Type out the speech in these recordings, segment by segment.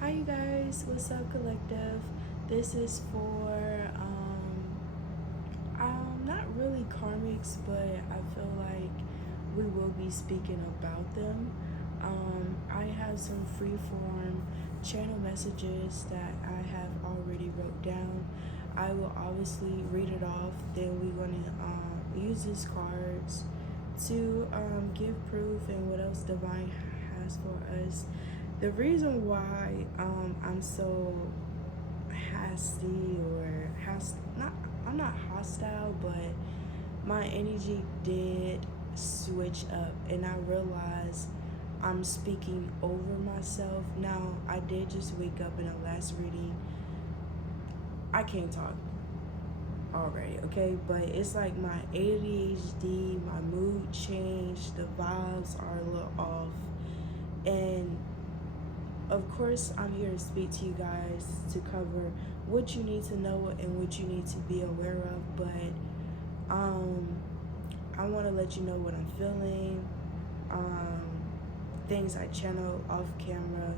Hi you guys, what's up collective? This is for not really karmics, but I feel like we will be speaking about them. I have some freeform channel messages that I have already wrote down. I will obviously read it off, then we're gonna use these cards to give proof and what else divine has for us. The reason why I'm so hasty or not, I'm not hostile, but my energy did switch up, and I realized I'm speaking over myself. Now, I did just wake up in the last reading. I can't talk already, okay? But it's like my ADHD, my mood changed, the vibes are a little off. And of course, I'm here to speak to you guys to cover what you need to know and what you need to be aware of. But I want to let you know what I'm feeling, things I channel off camera.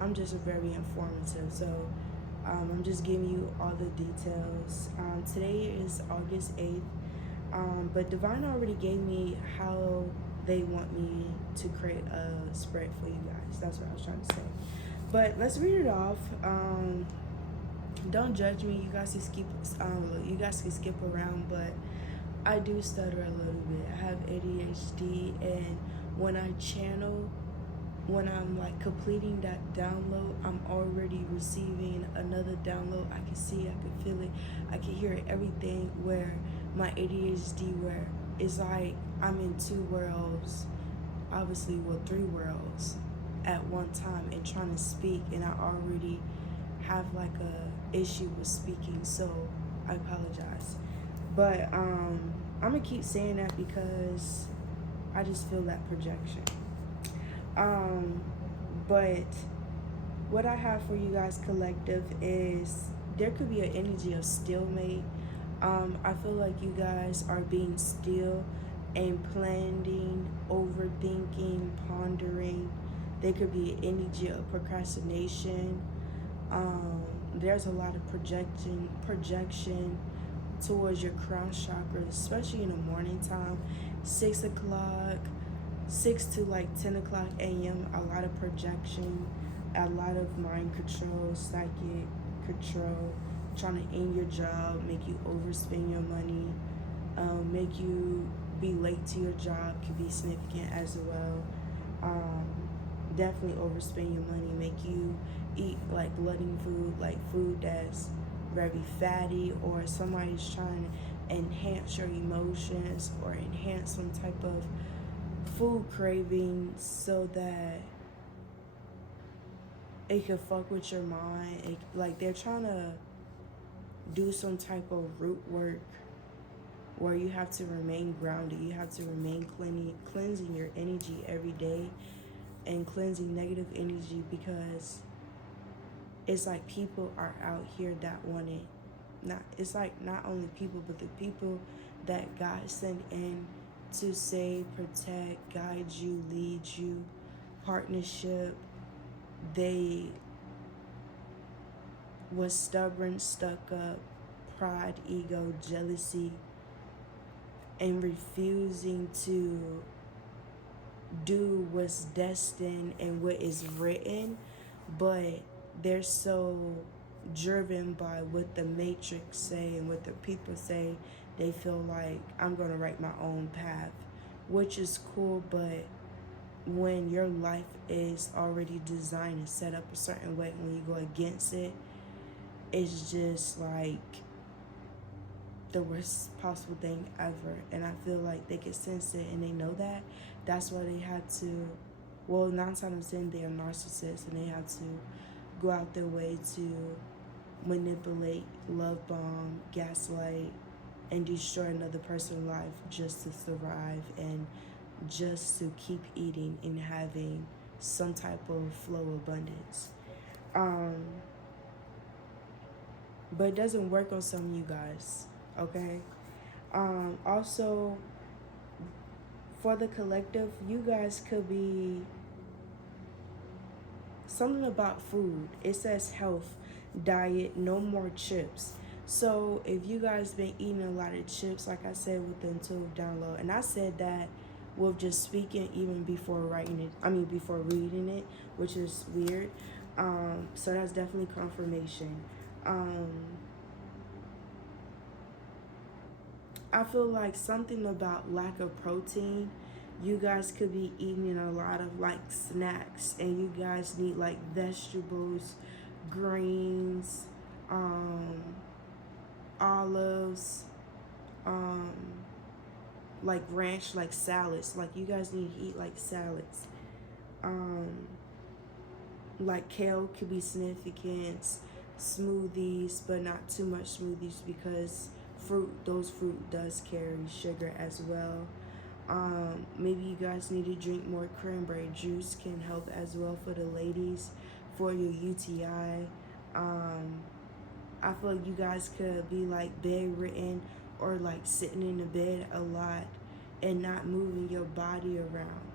I'm just very informative, so I'm just giving you all the details. Today is August 8th, but Divine already gave me how they want me to create a spread for you guys. That's what I was trying to say. But let's read it off. Don't judge me. You guys can skip around, but I do stutter a little bit. I have ADHD, and when I channel, when I'm like completing that download, I'm already receiving another download. I can see, I can feel it, I can hear everything. Where my ADHD, where it's like I'm in two worlds, obviously, well, three worlds at one time and trying to speak, and I already have like a issue with speaking, so I apologize. But I'm gonna keep saying that because I just feel that projection. But what I have for you guys collective is there could be an energy of stalemate. I feel like you guys are being still and planning, overthinking, pondering. There could be an energy of procrastination. There's a lot of projection towards your crown chakra, especially in the morning time, 6 o'clock, 6 to like 10 o'clock a.m. A lot of projection, a lot of mind control, psychic control, trying to end your job, make you overspend your money, make you be late to your job, could be significant as well. Definitely overspend your money, make you eat like glutton food, like food that's very fatty, or somebody's trying to enhance your emotions or enhance some type of food craving so that it could fuck with your mind. Like they're trying to do some type of root work where you have to remain grounded. You have to remain cleansing your energy every day and cleansing negative energy, because it's like people are out here that want it. It's like not only people, but the people that God sent in to save, protect, guide you, lead you, partnership. They was stubborn, stuck up, pride, ego, jealousy, and refusing to do what's destined and what is written, but they're so driven by what the matrix say and what the people say. They feel like I'm gonna write my own path, which is cool, but when your life is already designed and set up a certain way, when you go against it, it's just like the worst possible thing ever. And I feel like they can sense it and they know that. That's why they had to, well, 9 times out of 10 they are narcissists, and they have to go out their way to manipulate, love bomb, gaslight, and destroy another person's life just to survive and just to keep eating and having some type of flow abundance. But it doesn't work on some of you guys, okay? Also, for the collective, you guys could be something about food. It says health, diet, no more chips. So if you guys been eating a lot of chips, like I said with the intuitive download, and I said that with just speaking even before writing it, before reading it, which is weird. So that's definitely confirmation. I feel like something about lack of protein. You guys could be eating a lot of like snacks, and you guys need like vegetables, greens, olives, like ranch, like salads. Like you guys need to eat like salads. Like kale could be significant, smoothies, but not too much smoothies because those fruit does carry sugar as well. Maybe you guys need to drink more cranberry juice, can help as well for the ladies, for your UTI. I feel like you guys could be like bedridden or like sitting in the bed a lot and not moving your body around.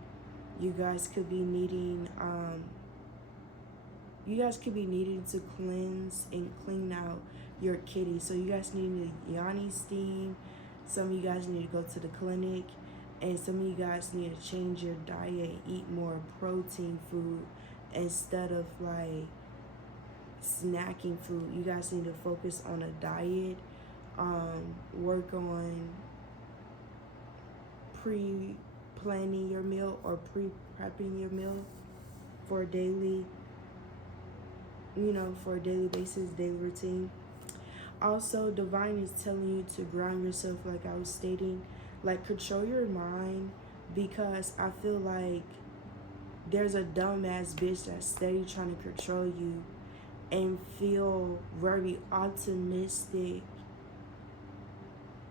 You guys could be needing to cleanse and clean out your kitty. So you guys need a yoni steam. Some of you guys need to go to the clinic, and some of you guys need to change your diet and eat more protein food instead of like snacking food. You guys need to focus on a diet, work on pre-planning your meal or pre-prepping your meal for a daily, for a daily basis, daily routine. Also, divine is telling you to ground yourself, like I was stating, like control your mind, because I feel like there's a dumbass bitch that's steady trying to control you and feel very optimistic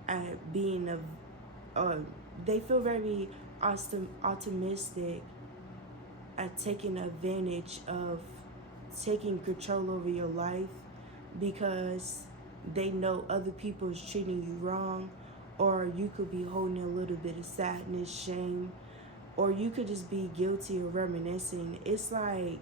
at being they feel very optimistic at taking advantage of taking control over your life, because they know other people is treating you wrong, or you could be holding a little bit of sadness, shame, or you could just be guilty or reminiscing. It's like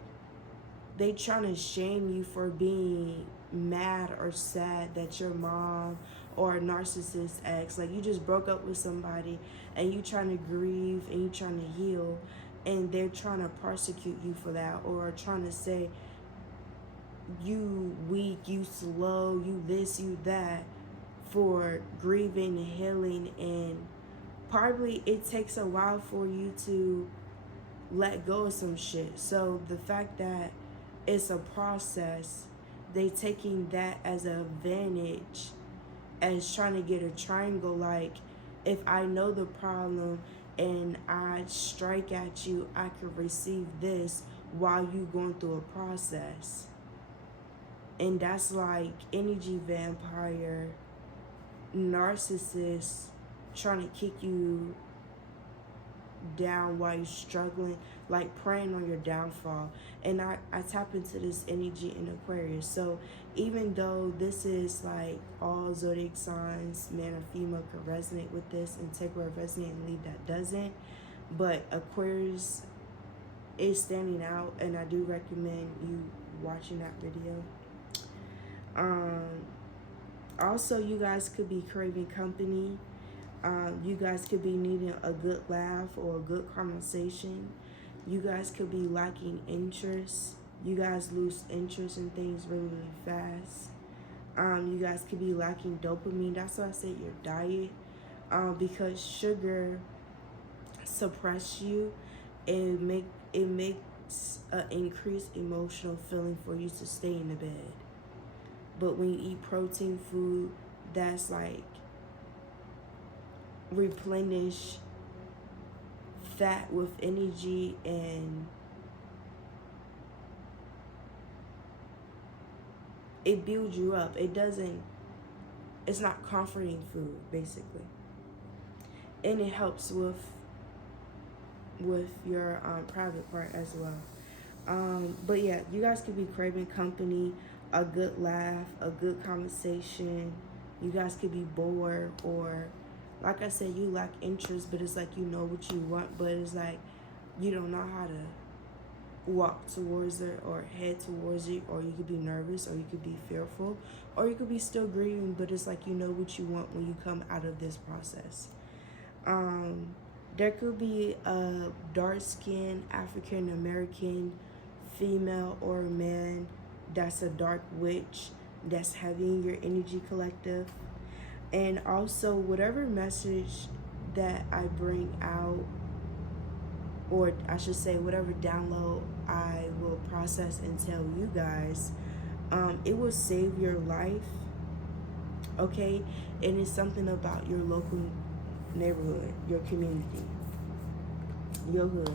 they trying to shame you for being mad or sad that your mom or a narcissist ex, like you just broke up with somebody and you trying to grieve and you trying to heal, and they're trying to prosecute you for that, or trying to say you weak, you slow, you this, you that, for grieving and healing. And probably it takes a while for you to let go of some shit. So the fact that it's a process, they taking that as an advantage, as trying to get a triangle. Like, if I know the problem and I strike at you, I could receive this while you going through a process. And that's like energy vampire, narcissist trying to kick you down while you're struggling, like preying on your downfall. And I tap into this energy in Aquarius. So even though this is like all zodiac signs, man or female, could resonate with this and take where it resonates and leave that doesn't. But Aquarius is standing out, and I do recommend you watching that video. Also, you guys could be craving company. You guys could be needing a good laugh or a good conversation. You guys could be lacking interest. You guys lose interest in things really, really fast. You guys could be lacking dopamine. That's why I said your diet. Because sugar suppress you. It makes an increased emotional feeling for you to stay in the bed. But when you eat protein food, that's like replenish fat with energy, and it builds you up. It's not comforting food, basically. And it helps with your private part as well. But yeah, you guys could be craving company, a good laugh, a good conversation. You guys could be bored, or like I said, you lack interest, but it's like you know what you want, but it's like you don't know how to walk towards it or head towards it, or you could be nervous, or you could be fearful, or you could be still grieving, but it's like you know what you want when you come out of this process. There could be a dark-skinned African American female or man that's a dark witch that's having your energy collective. And also, whatever message that I bring out, or I should say, whatever download I will process and tell you guys, it will save your life, okay? And it's something about your local neighborhood, your community, your hood,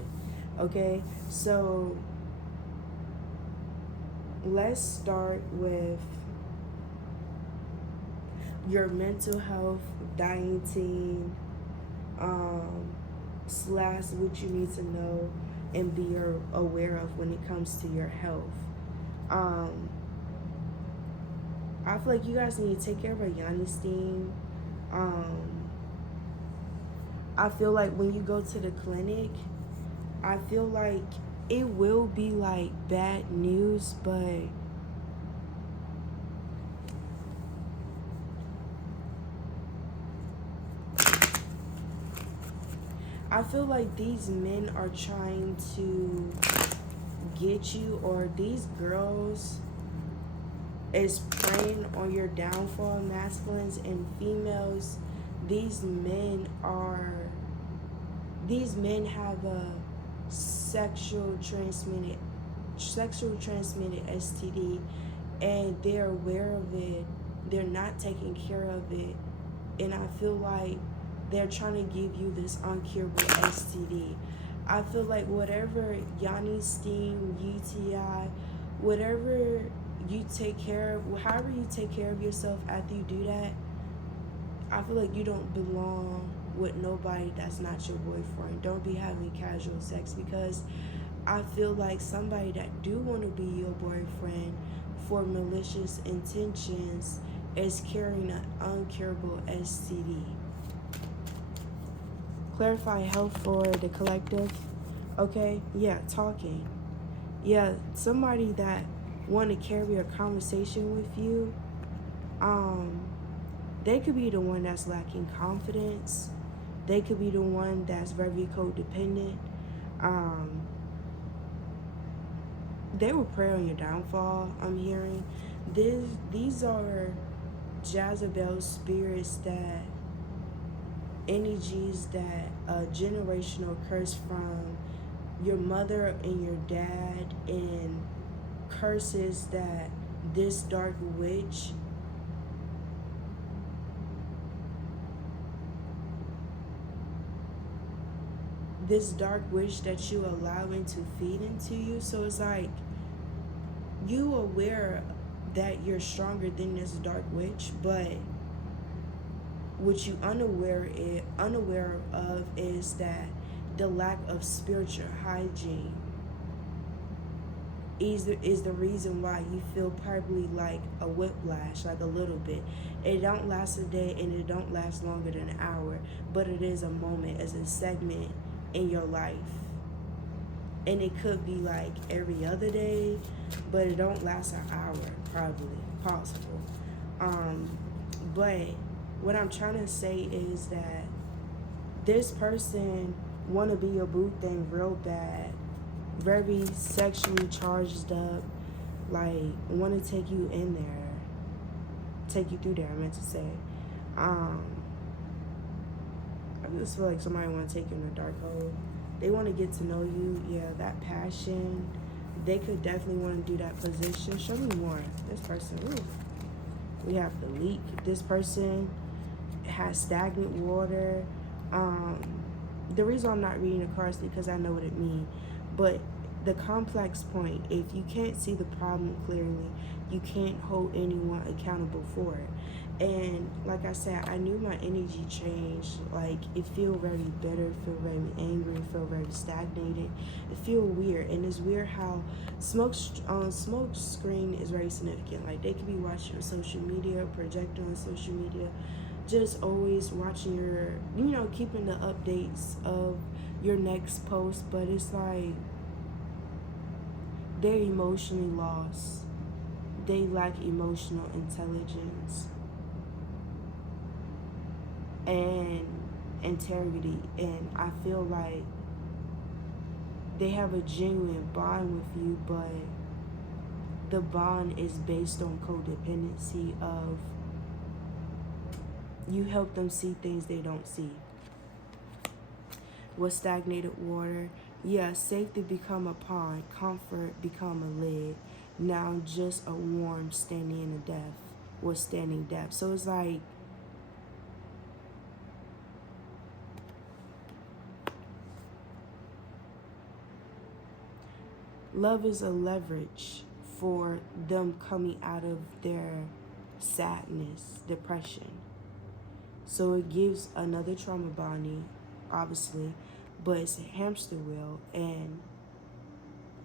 okay? So let's start with your mental health, dying teen, slash what you need to know and be aware of when it comes to your health. I feel like you guys need to take care of your Yanni's thing. I feel like when you go to the clinic, I feel like it will be like bad news, but I feel like these men are trying to get you, or these girls is preying on your downfall, masculines and females. These men have a sexual transmitted STD, and they're aware of it. They're not taking care of it, and I feel like they're trying to give you this uncurable STD. I feel like whatever Yanni steam, UTI, whatever you take care of, however you take care of yourself after you do that, I feel like you don't belong with nobody that's not your boyfriend. Don't be having casual sex, because I feel like somebody that do want to be your boyfriend for malicious intentions is carrying an uncurable STD. Clarify health for the collective. Okay, yeah, talking. Yeah, somebody that want to carry a conversation with you, they could be the one that's lacking confidence. They could be the one that's very codependent. They will prey on your downfall, I'm hearing. These are Jezebel spirits, that energies, that generational curse from your mother and your dad, and curses that this dark witch that you allowing to feed into you. So it's like you aware that you're stronger than this dark witch, but what you unaware of is that the lack of spiritual hygiene is the reason why you feel probably like a whiplash, like a little bit. It don't last a day, and it don't last longer than an hour, but it is a moment, as a segment in your life. And it could be like every other day, but it don't last an hour, probably, possible. But what I'm trying to say is that this person want to be your boo thing real bad, very sexually charged up, like want to take you in there, take you through there, I meant to say. I just feel like somebody want to take you in a dark hole. They want to get to know you. Yeah, that passion. They could definitely want to do that position. Show me more. This person, ooh. We have the leak. This person has stagnant water. The reason I'm not reading the cards is because I know what it means. But the complex point, if you can't see the problem clearly, you can't hold anyone accountable for it. And like I said, I knew my energy changed. Like, it feel very bitter, feel very angry, feel very stagnated. It feel weird. And it's weird how smoke screen is very significant. Like, they could be watching on social media, projecting on social media, just always watching your, keeping the updates of your next post. But it's like, they're emotionally lost. They lack emotional intelligence and integrity. And I feel like they have a genuine bond with you, but the bond is based on codependency of you help them see things they don't see. With stagnated water, yeah, safety become a pond, comfort become a lid. Now just a warm standing in the depth or standing depth. So it's like love is a leverage for them coming out of their sadness, depression. So it gives another trauma bonding, obviously, but it's a hamster wheel. And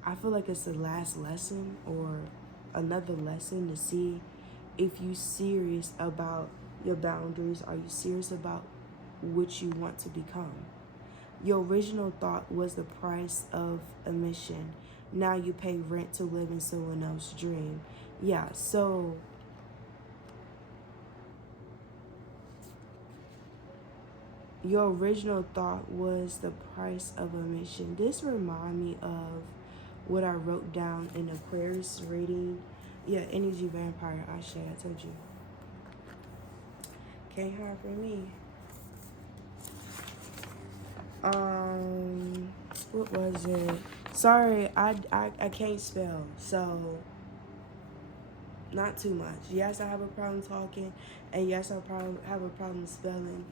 I feel like it's the last lesson or another lesson to see if you're serious about your boundaries. Are you serious about what you want to become? Your original thought was the price of admission. Now you pay rent to live in someone else's dream. Yeah, so your original thought was the price of admission. This reminds me of what I wrote down in Aquarius reading. Yeah, energy vampire. I told you. Can't hide from me. What was it? Sorry, I can't spell, so not too much. Yes, I have a problem talking, and yes, I probably have a problem spelling.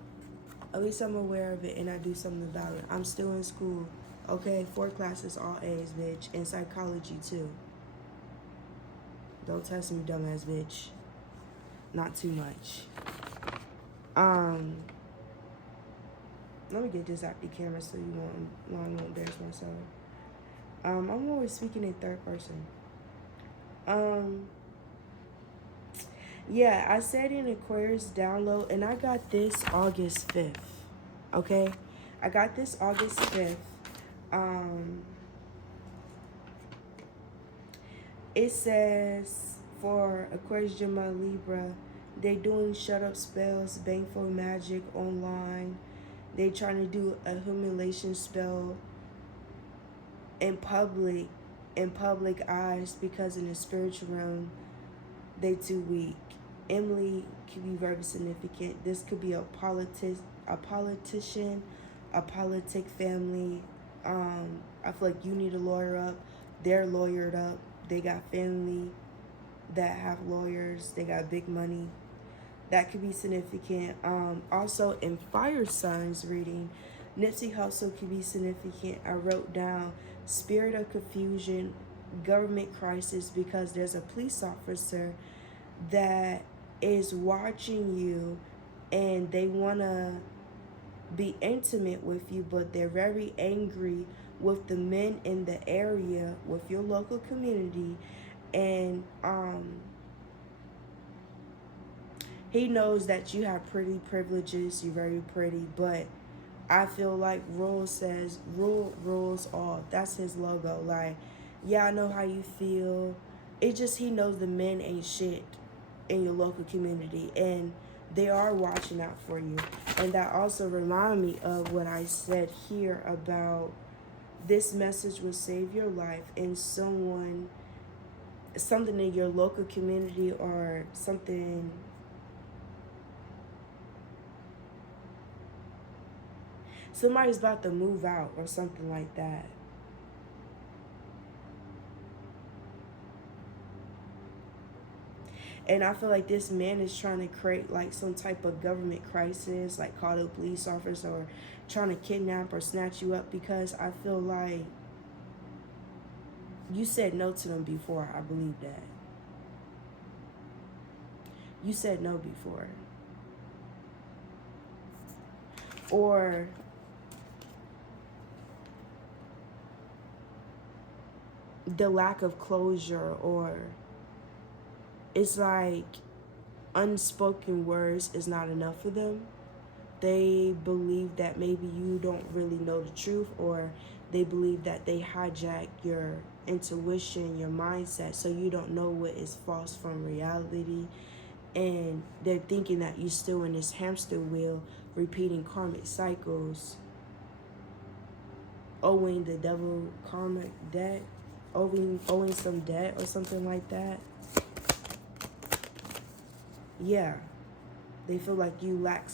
At least I'm aware of it, and I do something about it. I'm still in school, okay? 4 classes, all A's, bitch, and psychology too. Don't test me, dumbass bitch. Not too much. Let me get this out the camera so I won't embarrass myself. I'm always speaking in third person. Yeah, I said in Aquarius download, and I got this August 5th. Okay? I got this August 5th. It says for Aquarius, Gemini, Libra, they doing shut up spells, baneful magic online. They trying to do a humiliation spell in public eyes, because in the spiritual realm they too weak. Emily could be very significant. This could be a politician, a politic family. I feel like you need a lawyer up. They're lawyered up. They got family that have lawyers. They got big money. That could be significant. Also in fire signs reading, Nipsey Hussle could be significant. I wrote down spirit of confusion, government crisis, because there's a police officer that is watching you and they want to be intimate with you, but they're very angry with the men in the area, with your local community. And he knows that you have pretty privileges, you're very pretty, but I feel like rule rules all. That's his logo. Like, yeah, I know how you feel. It just, he knows the men ain't shit in your local community, and they are watching out for you. And that also remind me of what I said here about this message will save your life, and something in your local community or something. Somebody's about to move out or something like that. And I feel like this man is trying to create like some type of government crisis, like call the police officer or trying to kidnap or snatch you up, because I feel like you said no to them before. I believe that. You said no before. Or the lack of closure, or it's like unspoken words is not enough for them. They believe that maybe you don't really know the truth, or they believe that they hijack your intuition, your mindset, so you don't know what is false from reality. And they're thinking that you're still in this hamster wheel, repeating karmic cycles, owing the devil karmic debt, owing some debt or something like that. Yeah, they feel like you lack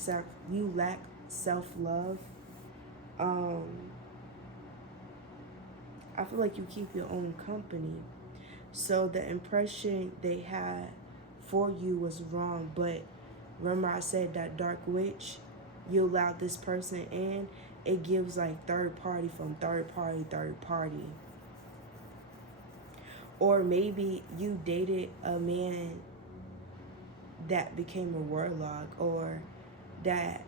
self-love. I feel like you keep your own company. So the impression they had for you was wrong. But remember I said that dark witch, you allowed this person in, it gives like third party from third party. Or maybe you dated a man that became a warlock, or that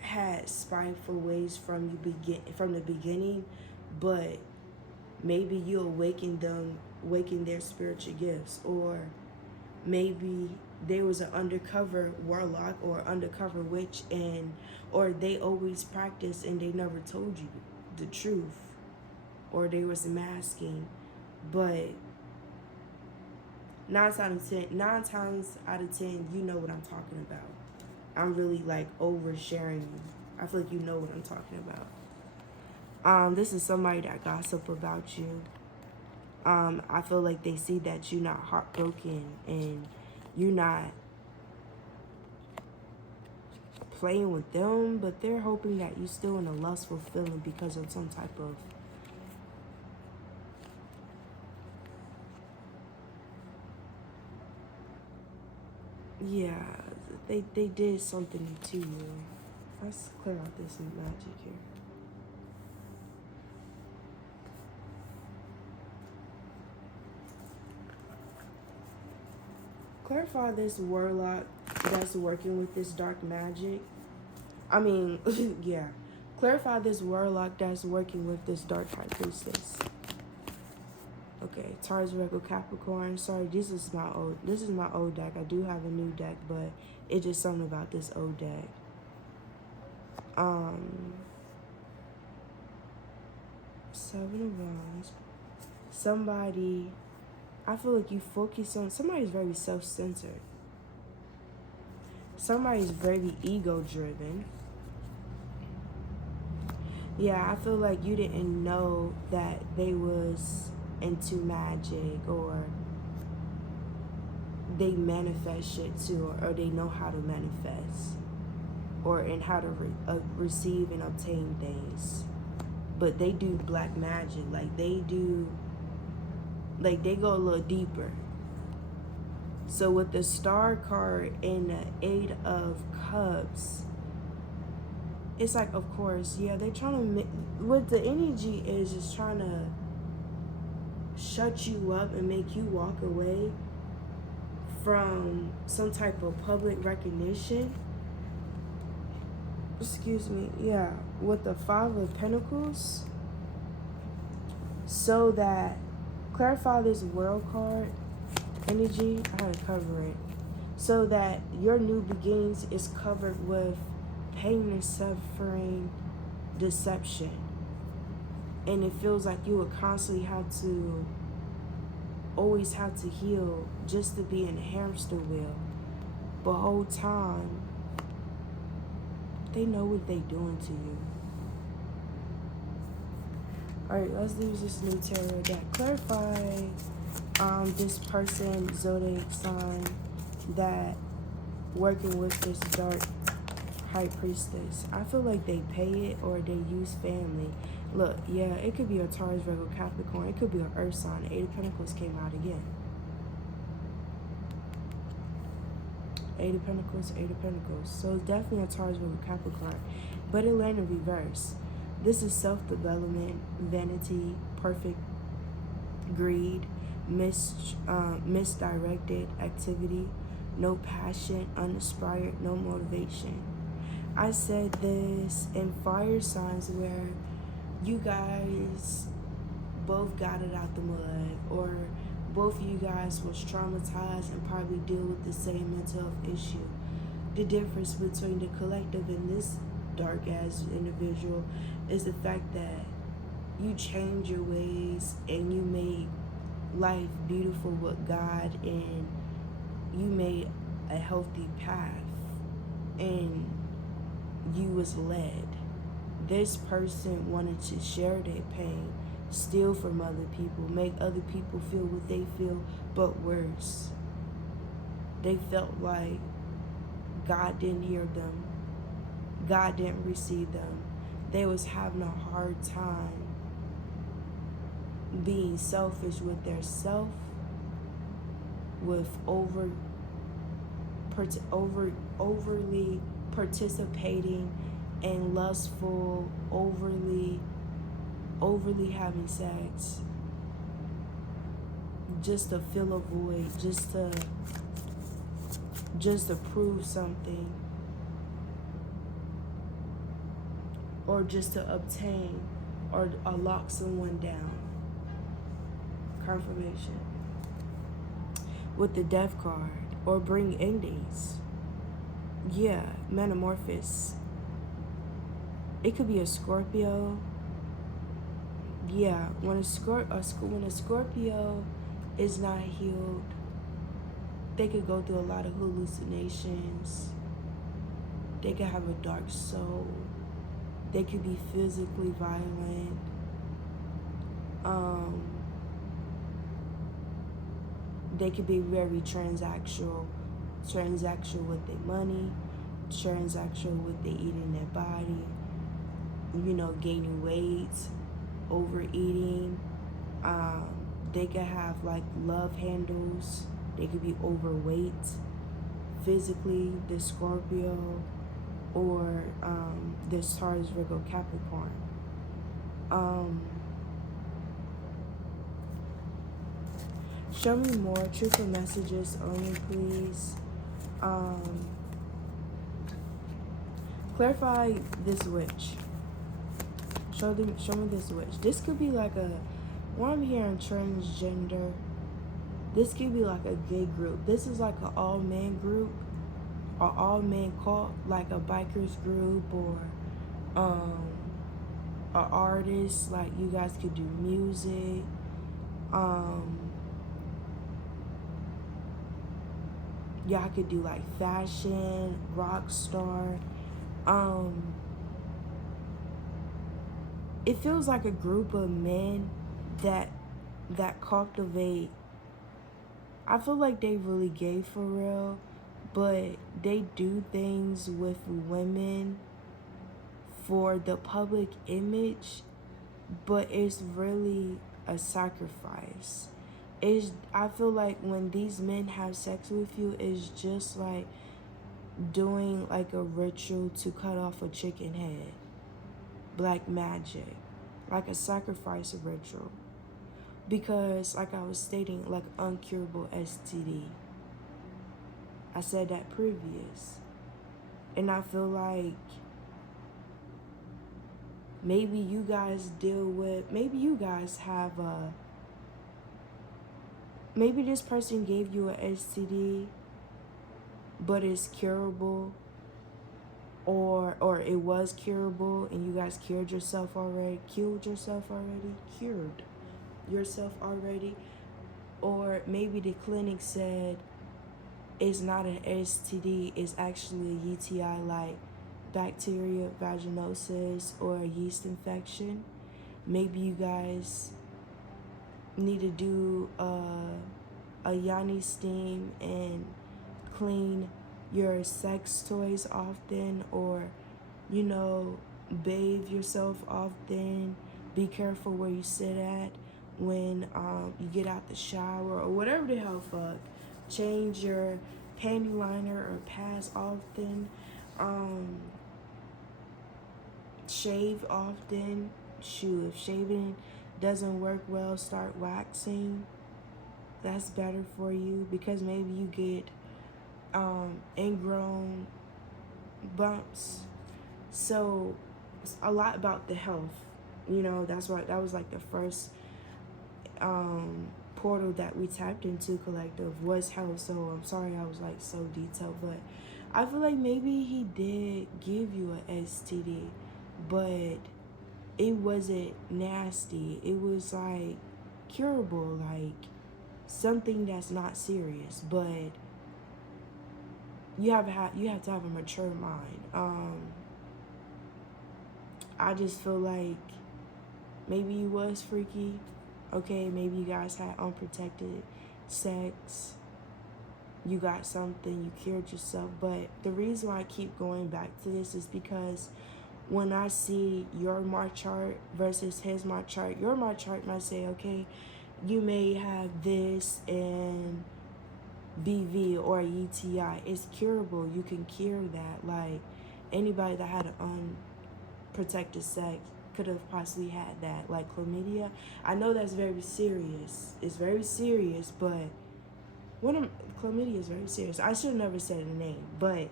had spiteful ways from the beginning, but maybe you awakened their spiritual gifts. Or maybe there was an undercover warlock or undercover witch, or they always practiced and they never told you the truth, or they was masking. But 9 times out of 10, you know what I'm talking about. I'm really like oversharing you. I feel like you know what I'm talking about. This is somebody that gossip about you. I feel like they see that you're not heartbroken and you're not playing with them, but they're hoping that you're still in a lustful feeling because of some type of they did something to you. Let's clear out this magic here. Clarify this warlock that's working with this dark magic. I mean, yeah. Clarify this warlock that's working with this dark high priestess. Okay, Taurus, Virgo, Capricorn. Sorry, this is my old deck. I do have a new deck, but it's just something about this old deck. Seven of Wands. Somebody, I feel like you focus on, somebody's very self-centered. Somebody's very ego-driven. Yeah, I feel like you didn't know that they was into magic, or they manifest shit too, or they know how to manifest, or in how to receive and obtain things. But they do black magic, like they go a little deeper. So with the Star card and the 8 of Cups, it's like, of course, yeah, they're trying to, what the energy is trying to shut you up and make you walk away from some type of public recognition. Excuse me, yeah, with the 5 of Pentacles. So that, clarify this World card energy, I had to cover it. So that your new beginnings is covered with pain and suffering, deception. And it feels like you would constantly always have to heal just to be in a hamster wheel. But whole time, they know what they doing to you. Alright, let's use this new tarot deck. Clarify this person, Zodiac sign, that working with this dark high priestess. I feel like they pay it or they use family. Look, yeah, it could be a Taurus, Virgo, Capricorn. It could be an Earth sign. 8 of Pentacles came out again. 8 of Pentacles, 8 of Pentacles. So it's definitely a Taurus, Virgo, Capricorn. But it landed reverse. This is self-development, vanity, perfect greed, misdirected activity, no passion, uninspired, no motivation. I said this in fire signs where you guys both got it out the mud, or both of you guys was traumatized and probably deal with the same mental health issue. The difference between the collective and this dark ass individual is the fact that you change your ways and you made life beautiful with God, and you made a healthy path, and you was led. This person wanted to share their pain, steal from other people, make other people feel what they feel, but worse. They felt like God didn't hear them. God didn't receive them. They was having a hard time being selfish with their self, with overly participating in lustful, overly having sex, just to fill a void, just to prove something, or just to obtain or lock someone down. Confirmation. With the death card, or bring endings. Yeah, metamorphosis. It could be a Scorpio. Yeah, when a Scorpio is not healed, they could go through a lot of hallucinations. They could have a dark soul. They could be physically violent. They could be very transactional with their money, transactional with they eat in their body, gaining weight, overeating. They could have like love handles. They could be overweight physically, the Scorpio, or this Taurus, Virgo, Capricorn. Show me more truthful messages only, please. Clarify this witch. Show me this witch. This could be like I'm hearing transgender. This could be like a gay group. This is like an all-man group, or all-man cult, like a bikers group, or an artist. Like you guys could do music. Y'all could do like fashion, rock star. It feels like a group of men that cultivate. I feel like they really gay for real, but they do things with women for the public image, but it's really a sacrifice. I feel like when these men have sex with you, it's just like doing like a ritual to cut off a chicken head. Black magic. Like a sacrifice ritual. Because like I was stating, like incurable STD. I said that previous. And I feel like maybe you guys have maybe this person gave you an STD, but it's curable, or it was curable and you guys cured yourself already, or maybe the clinic said it's not an STD, it's actually a UTI like bacteria vaginosis or a yeast infection. Maybe you guys need to do a yoni steam and clean your sex toys often, or bathe yourself often. Be careful where you sit at when you get out the shower, or whatever the hell fuck. Change your panty liner or pads often. Shave often. Shoot, if shaving doesn't work well, start waxing. That's better for you, because maybe you get ingrown bumps. So it's a lot about the health. That's why that was like the first portal that we tapped into, collective, was health. So I'm sorry I was like so detailed, but I feel like maybe he did give you an STD, but it wasn't nasty. It was like curable, like something that's not serious, but you have to have a mature mind. I just feel like maybe you was freaky. Okay, maybe you guys had unprotected sex. You got something, you cured yourself. But the reason why I keep going back to this is because when I see your mark chart versus his mark chart, your mark chart might say, okay, you may have this in BV or UTI. It's curable. You can cure that. Like, anybody that had an unprotected sex could have possibly had that. Like chlamydia. I know that's very serious. It's very serious, but chlamydia is very serious. I should have never said the name, but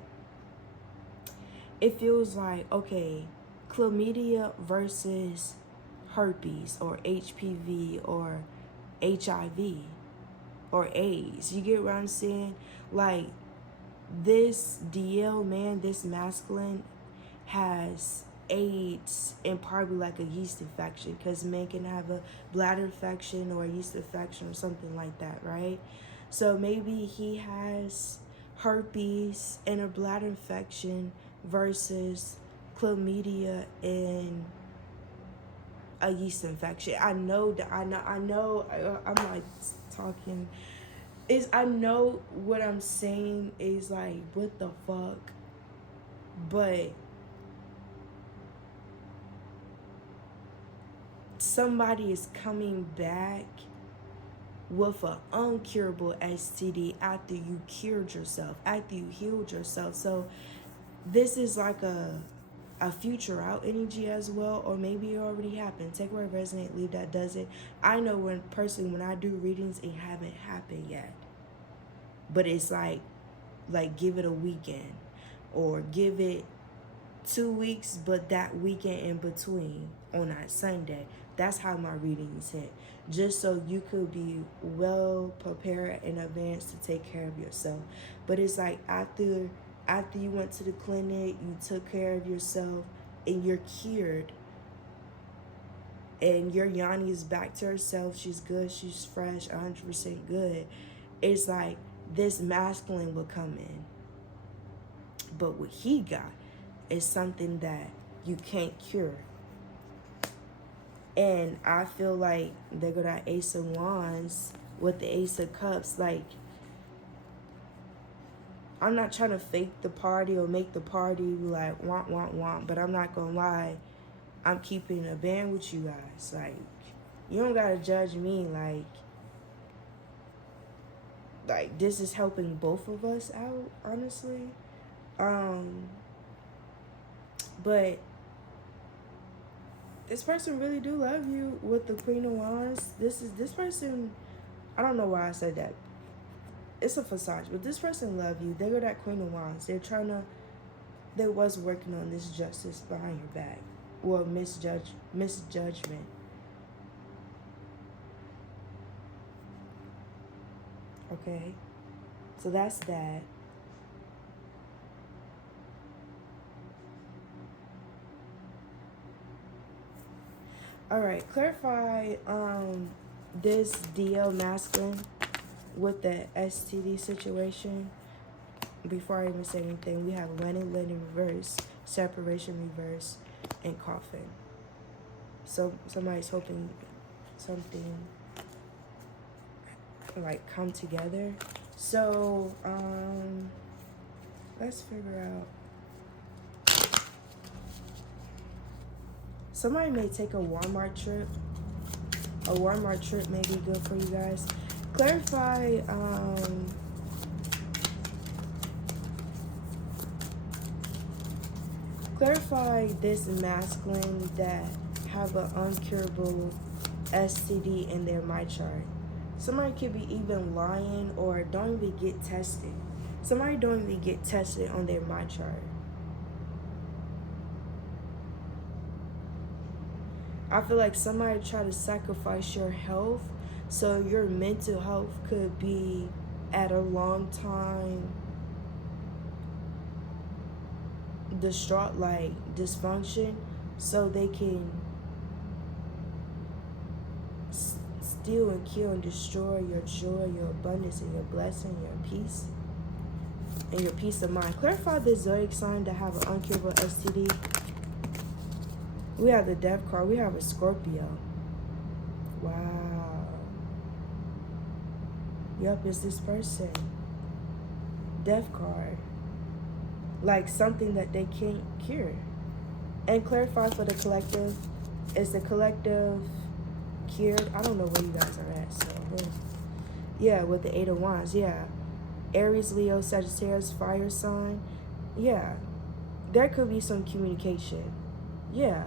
it feels like, okay, chlamydia versus herpes or HPV or HIV or AIDS. You get what I'm saying? Like, this DL man, this masculine, has AIDS and probably like a yeast infection, because men can have a bladder infection or a yeast infection or something like that, right? So maybe he has herpes and a bladder infection versus chlamydia and a yeast infection. I'm like talking. I know what I'm saying is like, what the fuck? But somebody is coming back with an uncurable STD after you cured yourself, after you healed yourself. So this is like a future out energy as well, or maybe it already happened. Take where it resonates, leave that doesn't. I know when I do readings, it haven't happened yet. But it's like give it a weekend or give it 2 weeks, but that weekend in between on that Sunday. That's how my readings hit. Just so you could be well prepared in advance to take care of yourself. But it's like after you went to the clinic, you took care of yourself, and you're cured, and your Yanni is back to herself, she's good, she's fresh, 100% good. It's like this masculine will come in. But what he got is something that you can't cure. And I feel like they go that Ace of Wands with the Ace of Cups. Like, I'm not trying to fake the party or make the party like want, but I'm not gonna lie, I'm keeping a band with you guys. Like, you don't gotta judge me. Like this is helping both of us out, honestly. But this person really do love you with the Queen of Wands. This person, I don't know why I said that. It's a facade, but this person love you. They got that Queen of Wands. They was working on this justice behind your back. Or misjudgment. Okay? So that's that. Alright, clarify this DL masculine with the STD situation. Before I even say anything, we have wedding reverse, separation reverse, and coffin. So somebody's hoping something like come together. So let's figure out. Somebody may take a Walmart trip. A Walmart trip may be good for you guys. Clarify this masculine that have an uncurable STD in their my chart. Somebody could be even lying or don't even get tested. Somebody don't even get tested on their my chart. I feel like somebody try to sacrifice your health, so your mental health could be at a long time distraught, like dysfunction, so they can steal and kill and destroy your joy, your abundance, and your blessing, your peace, and your peace of mind. Clarify the zodiac sign to have an uncurable STD. We have the Death card. We have a Scorpio. Wow. Yep, it's this person. Death card. Like something that they can't cure. And clarify for the collective. Is the collective cured? I don't know where you guys are at. So, yeah, with the 8 of Wands. Yeah. Aries, Leo, Sagittarius, fire sign. Yeah. There could be some communication. Yeah.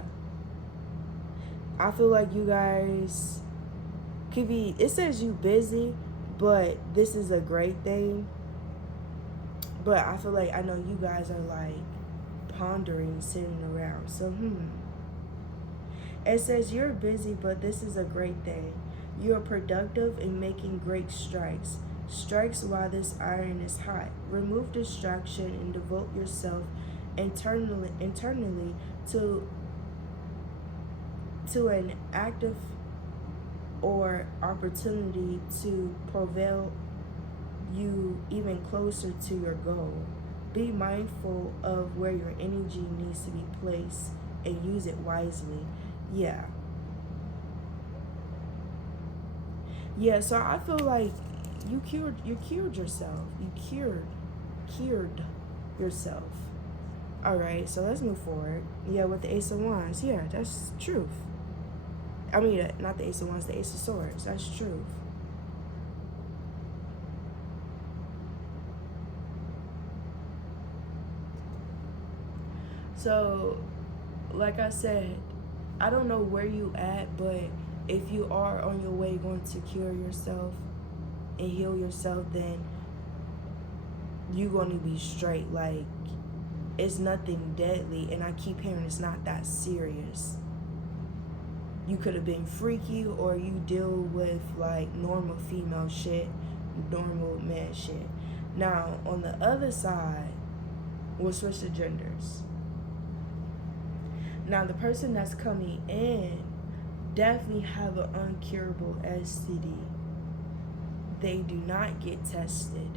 I feel like you guys could be, it says you busy, but this is a great thing. But I feel like I know you guys are like pondering, sitting around. So, It says you're busy, but this is a great thing. You're productive in making great strikes. Strikes while this iron is hot. Remove distraction and devote yourself internally to an active or opportunity to propel you even closer to your goal. Be mindful of where your energy needs to be placed and use it wisely. Yeah, so I feel like you cured yourself. You cured yourself. All right, so let's move forward. Yeah, with the Ace of Wands. Yeah, that's truth. I mean, not the Ace of Wands, the Ace of Swords. That's truth. So, like I said, I don't know where you at, but if you are on your way going to cure yourself and heal yourself, then you're going to be straight. Like, it's nothing deadly, and I keep hearing it's not that serious. You could have been freaky, or you deal with like normal female shit, normal man shit. Now, on the other side, we'll switch the genders. Now, the person that's coming in definitely have an uncurable STD. They do not get tested.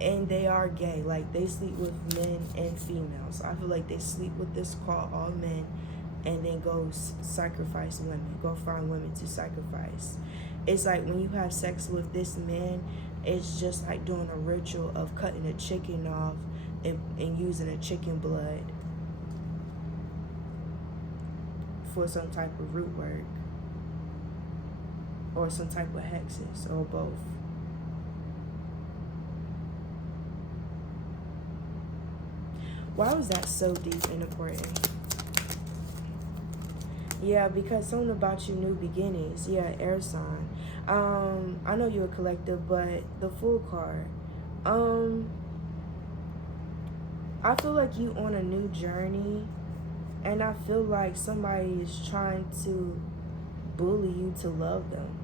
And they are gay. Like, they sleep with men and females. I feel like they sleep with this called all men and then go sacrifice women. Go find women to sacrifice. It's like when you have sex with this man, it's just like doing a ritual of cutting a chicken off and using a chicken blood for some type of root work or some type of hexes or both. Why was that so deep and important? Yeah, because something about your new beginnings. Yeah, air sign. I know you're a collective, but the Fool card. I feel like you on a new journey, and I feel like somebody is trying to bully you to love them.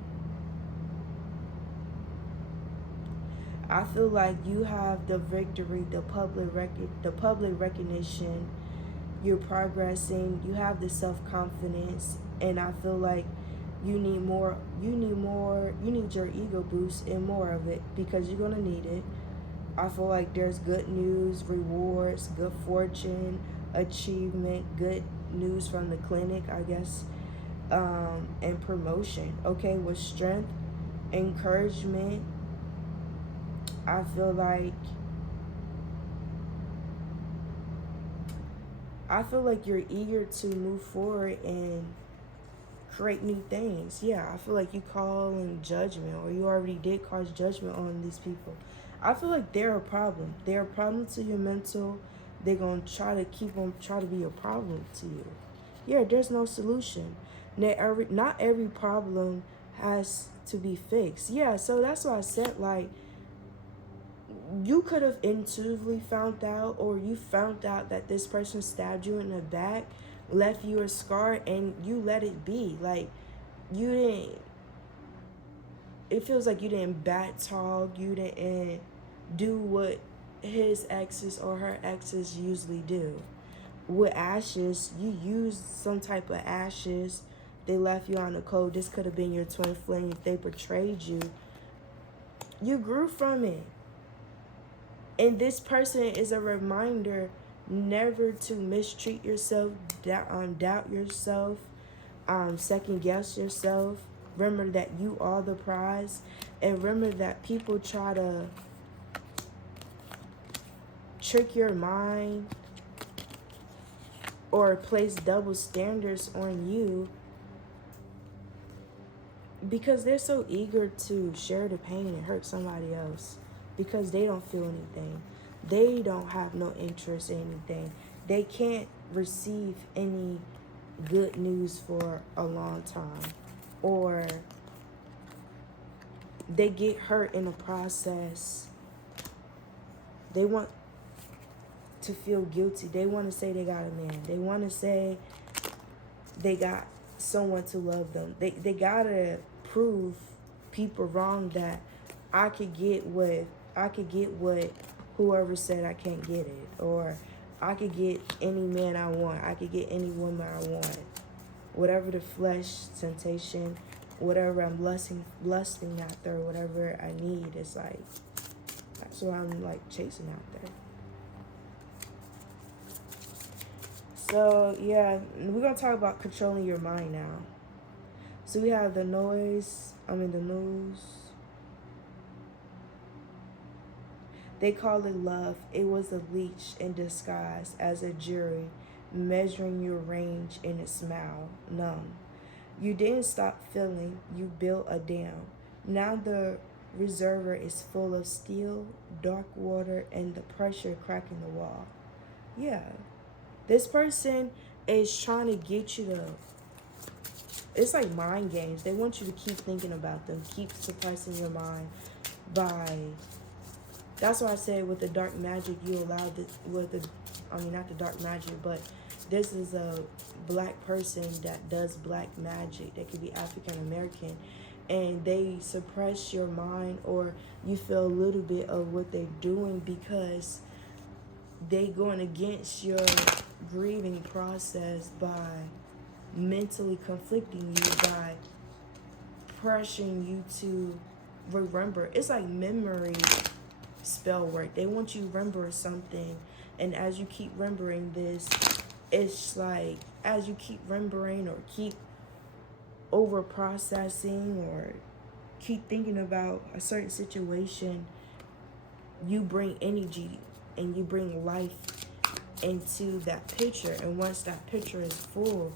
I feel like you have the victory, the public recognition. You're progressing. You have the self-confidence, and I feel like you need more. You need your ego boost and more of it, because you're gonna need it. I feel like there's good news, rewards, good fortune, achievement, good news from the clinic, I guess, and promotion. Okay, with strength, encouragement. I feel like you're eager to move forward and create new things. Yeah, I feel like you call in judgment, or you already did cause judgment on these people. I feel like they're a problem. They're a problem to your mental. They're going to try to be a problem to you. Yeah, there's no solution. Not every problem has to be fixed. Yeah, so that's why I said, like, you could have intuitively found out, or you found out that this person stabbed you in the back, left you a scar, and you let it be. Like, you didn't, it feels like you didn't back talk, you didn't do what his exes or her exes usually do. With ashes, you use some type of ashes they left you on the cold. This could have been your twin flame. If they betrayed you, you grew from it. And this person is a reminder never to mistreat yourself, doubt yourself, second guess yourself. Remember that you are the prize. And remember that people try to trick your mind or place double standards on you because they're so eager to share the pain and hurt somebody else because they don't feel anything. They don't have no interest in anything. They can't receive any good news for a long time, or they get hurt in the process. They want to feel guilty. They want to say they got a man. They want to say they got someone to love them. They gotta prove people wrong that I could get what whoever said I can't get it, or I could get any man I want. I could get any woman I want. Whatever the flesh temptation, whatever I'm lusting after, whatever I need, it's like that's what I'm like chasing out there. So yeah, we're gonna talk about controlling your mind now. So we have the news. They call it love. It was a leech in disguise as a jury, measuring your range in a smile, numb. You didn't stop feeling, you built a dam. Now the reservoir is full of steel, dark water, and the pressure cracking the wall. Yeah. This person is trying to get you to, it's like mind games. They want you to keep thinking about them, keep suppressing your mind by, that's why I said with the dark magic, you allow not the dark magic, but this is a black person that does black magic. They could be African American, and they suppress your mind, or you feel a little bit of what they're doing because they going against your grieving process by mentally conflicting you, by pressuring you to remember. It's like memory spell work. They want you to remember something, and as you keep remembering this, it's like as you keep remembering or keep over processing or keep thinking about a certain situation, you bring energy and you bring life into that picture. And once that picture is full,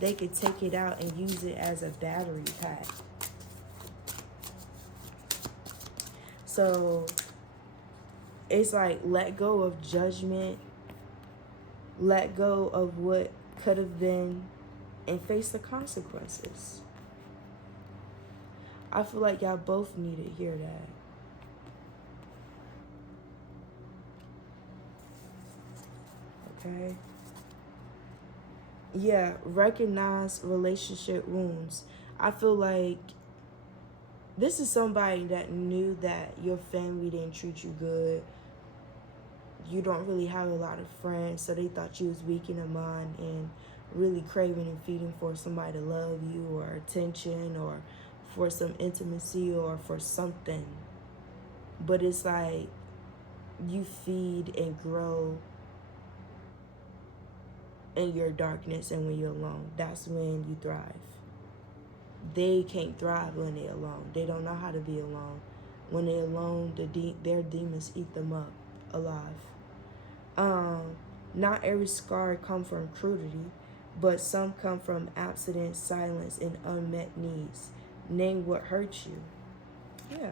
they could take it out and use it as a battery pack. So it's like let go of judgment, let go of what could have been, and face the consequences. I feel like y'all both need to hear that. Okay? Yeah, recognize relationship wounds. I feel like this is somebody that knew that your family didn't treat you good. You don't really have a lot of friends, so they thought you was weak in the mind and really craving and feeding for somebody to love you or attention or for some intimacy or for something. But it's like you feed and grow in your darkness, and when you're alone, that's when you thrive. They can't thrive when they're alone. They don't know how to be alone. When they're alone, their demons eat them up alive. Not every scar comes from cruelty, but some come from abstinence, silence, and unmet needs. Name what hurts you. Yeah.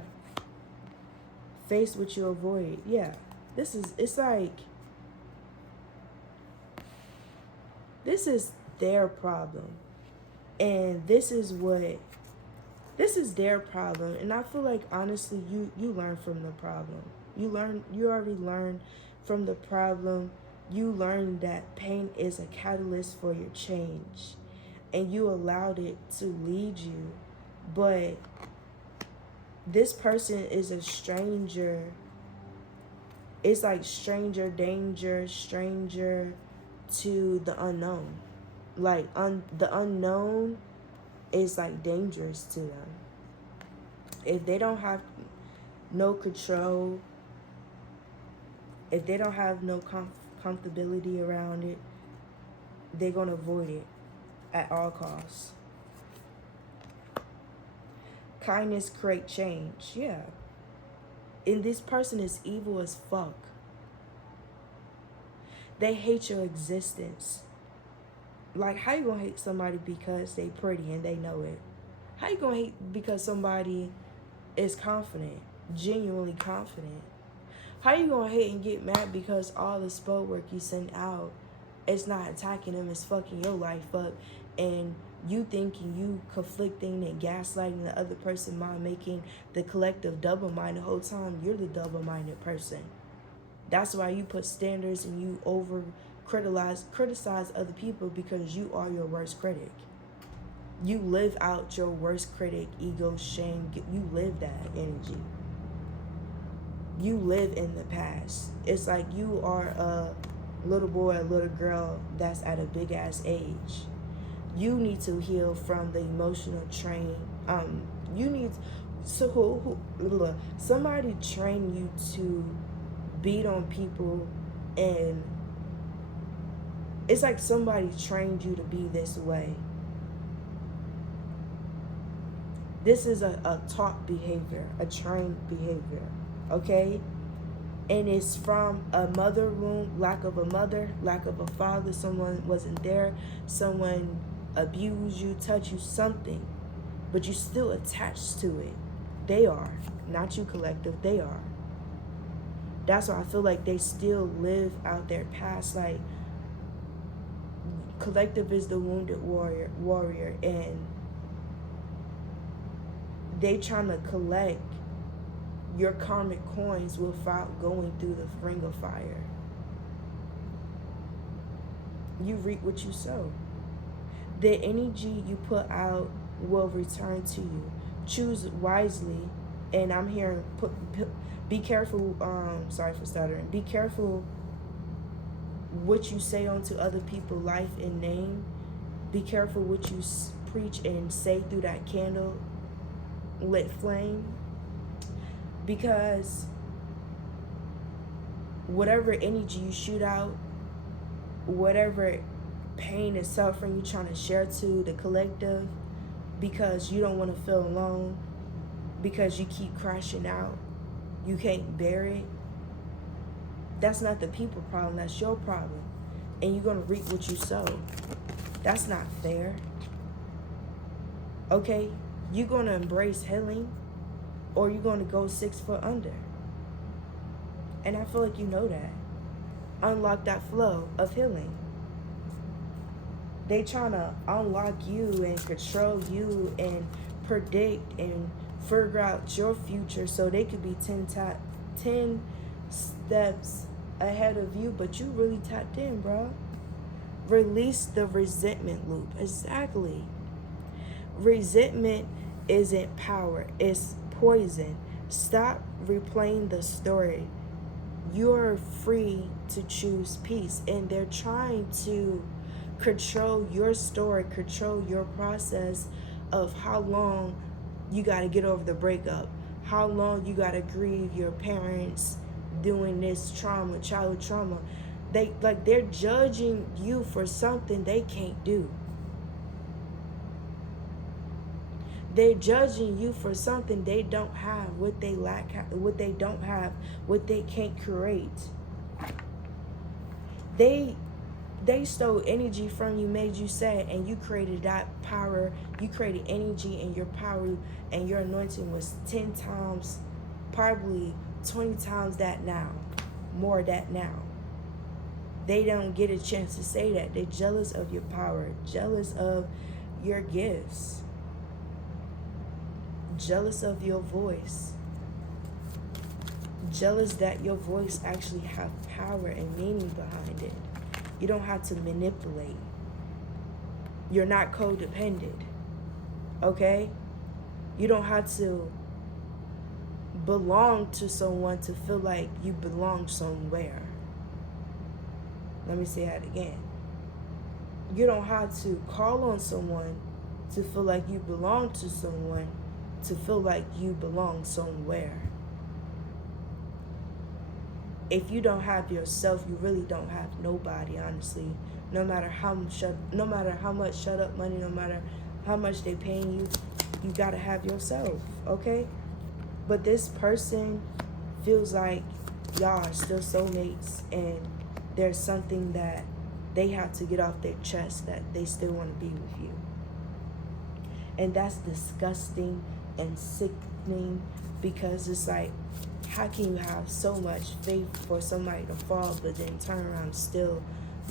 Face what you avoid. Yeah. It's like, this is their problem. And this is their problem. And I feel like, honestly, you learn from the problem. You already learned from the problem. You learned that pain is a catalyst for your change. And you allowed it to lead you. But this person is a stranger. It's like stranger danger, stranger to the unknown. Like the unknown is like dangerous to them. If they don't have no control, if they don't have no comfortability around it, they're going to avoid it at all costs. Kindness create change. Yeah. And this person is evil as fuck. They hate your existence. Like, how you gonna hate somebody because they pretty and they know it? How you gonna hate because somebody is confident, genuinely confident? How you gonna hate and get mad because all the spell work you send out, it's not attacking them, it's fucking your life up, and you thinking you conflicting and gaslighting the other person mind, making the collective double-minded the whole time you're the double-minded person. That's why you put standards and you over criticize other people, because you are your worst critic. You live out your worst critic, ego, shame. You live that energy. You live in the past. It's like you are a little boy, a little girl that's at a big ass age. You need to heal from the emotional train. You need somebody train you to beat on people, and it's like somebody trained you to be this way. This is a taught behavior, a trained behavior, okay? And it's from a mother wound, lack of a mother, lack of a father, someone wasn't there, someone abused you, touched you, something, but you still attached to it. They are, not you, collective, they are. That's why I feel like they still live out their past. Like, collective is the wounded warrior, and they trying to collect your karmic coins without going through the ring of fire. You reap what you sow. The energy you put out will return to you. Choose wisely. And I'm hearing, be careful, sorry for stuttering. Be careful what you say onto other people's life and name. Be careful what you preach and say through that candle lit flame. Because whatever energy you shoot out, whatever pain and suffering you're trying to share to the collective, because you don't want to feel alone, because you keep crashing out, you can't bear it, that's not the people problem, that's your problem. And you're going to reap what you sow. That's not fair. Okay? You're going to embrace healing, or you're going to go 6 foot under. And I feel like you know that. Unlock that flow of healing. They trying to unlock you and control you and predict and figure out your future so they could be 10 steps ahead of you, but you really tapped in, bro. Release the resentment loop. Exactly. Resentment isn't power, it's poison. Stop replaying the story. You're free to choose peace, and they're trying to control your story, control your process of how long you got to get over the breakup, how long you got to grieve your parents doing this trauma, childhood trauma. They're judging you for something they can't do. They're judging you for something they don't have, what they lack, what they don't have, what they can't create. They stole energy from you, made you sad, and you created that power. You created energy, and your power and your anointing was 10 times, probably 20 times that now, more that now. They don't get a chance to say that. They're jealous of your power, jealous of your gifts, jealous of your voice, jealous that your voice actually have power and meaning behind it. You don't have to manipulate. You're not codependent, okay? You don't have to belong to someone to feel like you belong somewhere. Let me say that again. You don't have to call on someone to feel like you belong to someone, to feel like you belong somewhere. If you don't have yourself, you really don't have nobody, honestly. No matter how much shut up money, no matter how much they paying you, you gotta have yourself, okay? But this person feels like y'all are still soulmates, and there's something that they have to get off their chest, that they still want to be with you. And that's disgusting and sickening, because it's like, how can you have so much faith for somebody to fall, but then turn around and still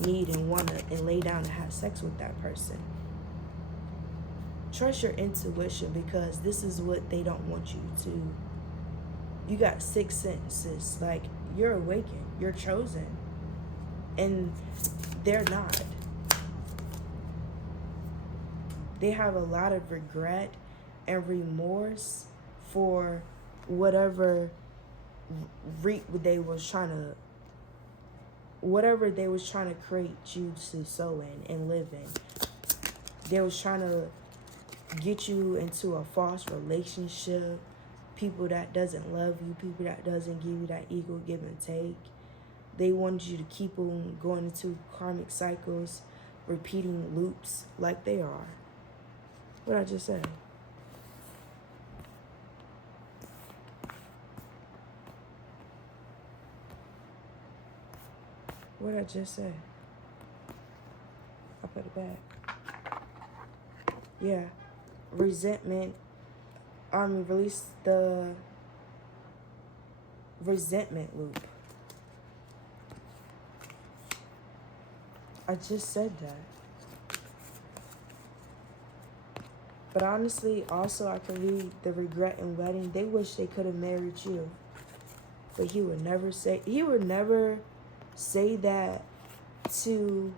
need and want to and lay down and have sex with that person? Trust your intuition, because this is what they don't want you to. You got 6 senses. Like, you're awakened, you're chosen, and they're not. They have a lot of regret and remorse for whatever they was trying to create you to sow in and live in. They was trying to get you into a false relationship, people that doesn't love you, people that doesn't give you that equal give and take. They wanted you to keep on going into karmic cycles, repeating loops like they are. What I just said. What I just said. I put it back. Yeah. Resentment. Release the resentment loop. I just said that. But honestly, also I can read the regret and wedding. They wish they could have married you. But he would never say that to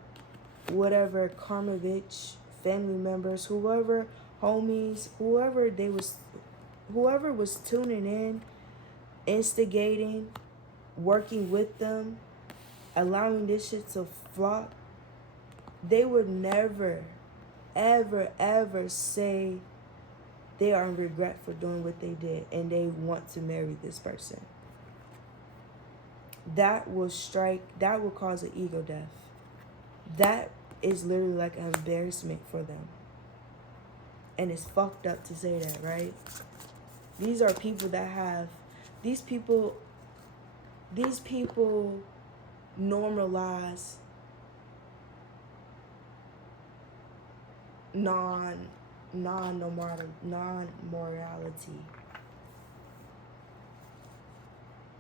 whatever Karmovich family members, whoever homies, whoever was tuning in, instigating, working with them, allowing this shit to flop. They would never, ever, ever say they are in regret for doing what they did and they want to marry this person. That will cause an ego death. That is literally like an embarrassment for them. And it's fucked up to say that, right? These are people that have, these people normalize non-morality.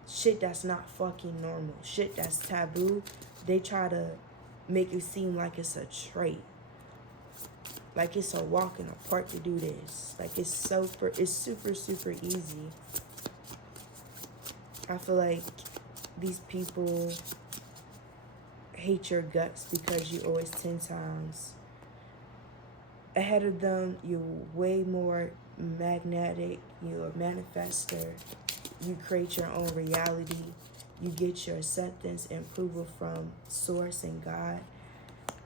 Shit that's not fucking normal. Shit that's taboo. They try to make it seem like it's a trait. Like it's a walk in the park to do this. Like it's super, super easy. I feel like these people hate your guts because you're always 10 times ahead of them. You're way more magnetic. You're a manifester. You create your own reality. You get your acceptance and approval from Source and God.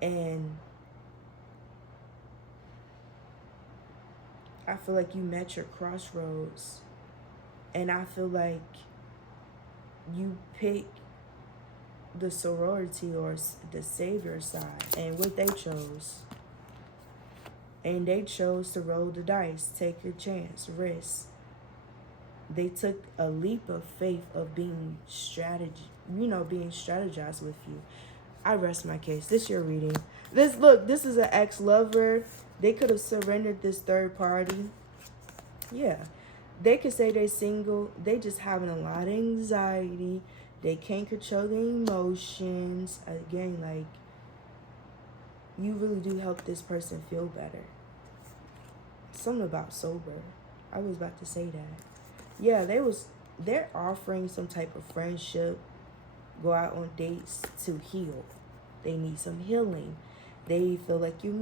And I feel like you met your crossroads. And I feel like you pick the sorority or the savior side. And what they chose. And they chose to roll the dice. Take your chance. Risk. They took a leap of faith of being strategized with you. I rest my case. This your reading. This is an ex-lover. They could have surrendered this third party. Yeah. They could say they're single. They just having a lot of anxiety. They can't control their emotions. Again, like, you really do help this person feel better. Something about sober. I was about to say that. Yeah, they're offering some type of friendship, go out on dates to heal. They need some healing. They feel like you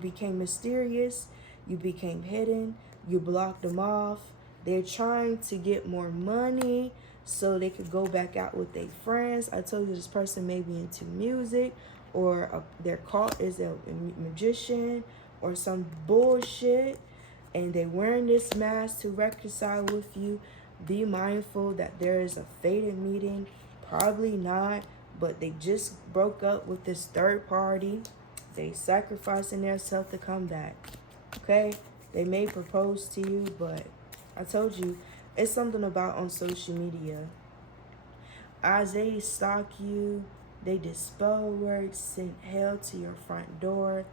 became mysterious, you became hidden, you blocked them off. They're trying to get more money so they could go back out with their friends. I told you this person may be into music, or their cult is a magician, or some bullshit and they wearing this mask to reconcile with you, be mindful that there is a fated meeting. Probably not, but they just broke up with this third party. They sacrificing themselves to come back. Okay? They may propose to you, but I told you, it's something about on social media. As they stalk you, they dispel words, send hell to your front door.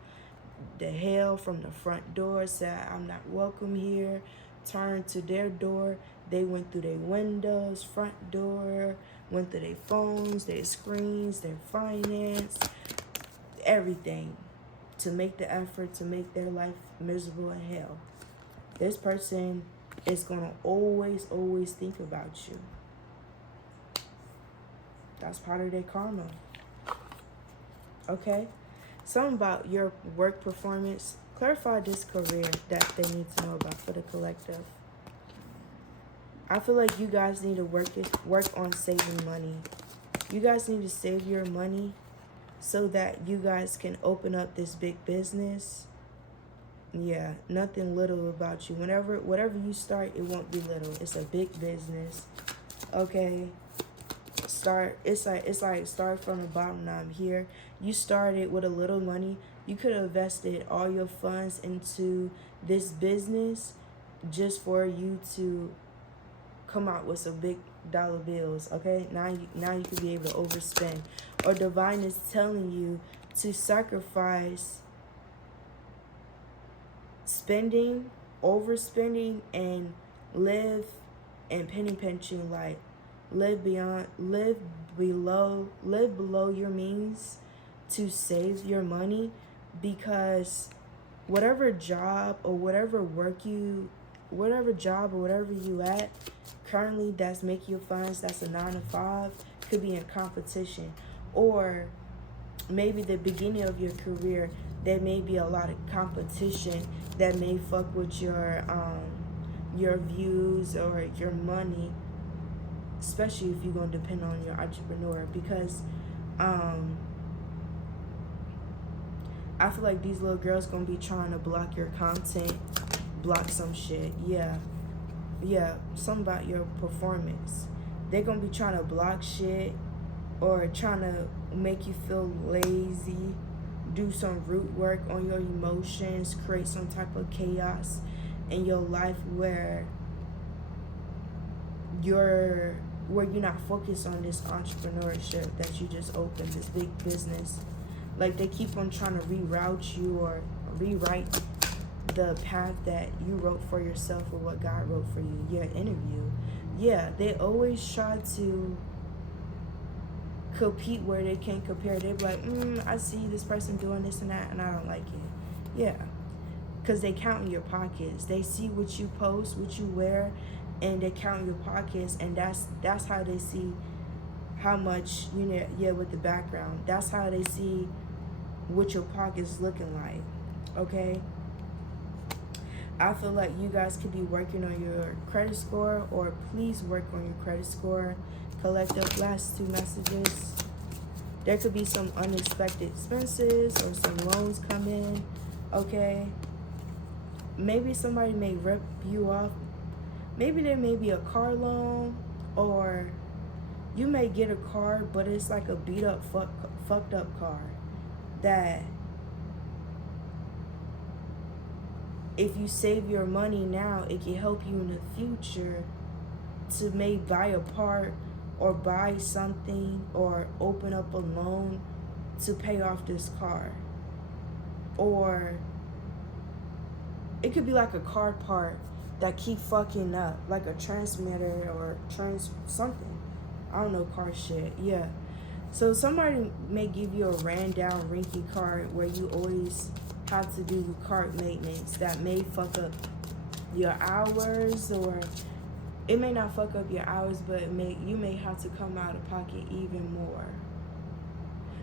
The hell from the front door said, I'm not welcome here. Turned to their door. They went through their windows, front door, went through their phones, their screens, their finance, everything to make the effort to make their life miserable and hell. This person is going to always think about you. That's part of their karma. Okay? Something about your work performance. Clarify this career that they need to know about for the collective. I feel like you guys need to work on saving money. You guys need to save your money so that you guys can open up this big business. Yeah, nothing little about you. Whatever you start, it won't be little. It's a big business. Okay? It's like start from the bottom. Now I'm here. You started with a little money. You could have invested all your funds into this business just for you to come out with some big dollar bills. Okay, now you can be able to overspend, or divine is telling you to sacrifice spending, overspending, and live and penny pinching. Like live below your means to save your money, because whatever job or whatever job or whatever you at currently that's making you funds, that's a 9 to 5, could be in competition. Or maybe the beginning of your career, there may be a lot of competition that may fuck with your views or your money, especially if you're going to depend on your entrepreneur. Because I feel like these little girls going to be trying to block your content, block some shit. Yeah, something about your performance. They're going to be trying to block shit or trying to make you feel lazy, do some root work on your emotions, create some type of chaos in your life where you're not focused on this entrepreneurship that you just opened, this big business. Like they keep on trying to reroute you or rewrite the path that you wrote for yourself or what God wrote for you, your interview. Yeah, they always try to compete where they can't compare. They're like, I see this person doing this and that and I don't like it. Yeah, because they count in your pockets. They see what you post, what you wear, and they count your pockets, and that's how they see how much, with the background. That's how they see what your pocket's looking like. Okay? I feel like you guys could be working on your credit score, or please work on your credit score. Collective, last 2 messages. There could be some unexpected expenses or some loans come in. Okay? Maybe somebody may rip you off. Maybe there may be a car loan, or you may get a car, but it's like a beat up, fucked up car that if you save your money now, it can help you in the future to maybe buy a part or buy something or open up a loan to pay off this car. Or it could be like a car part that keep fucking up, like a transmitter or something. I don't know, car shit. Yeah. So somebody may give you a ran down rinky car where you always have to do cart maintenance that may fuck up your hours, or it may not fuck up your hours, but you may have to come out of pocket even more.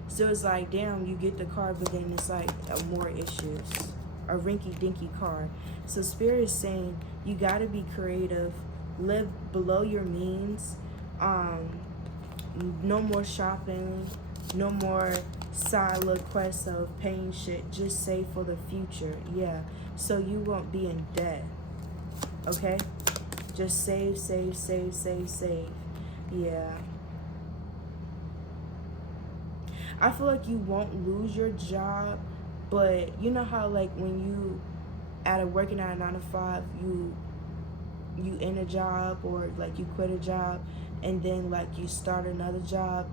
So it's like, damn, you get the car, but then it's like more issues. A rinky dinky car. So Spirit is saying you gotta be creative, live below your means. No more shopping, no more side little quest of paying shit. Just save for the future. Yeah. So you won't be in debt. Okay? Just save, save, save, save, save. Yeah. I feel like you won't lose your job, but you know how like when you working at a 9 to 5, you in a job, or like you quit a job and then like you start another job,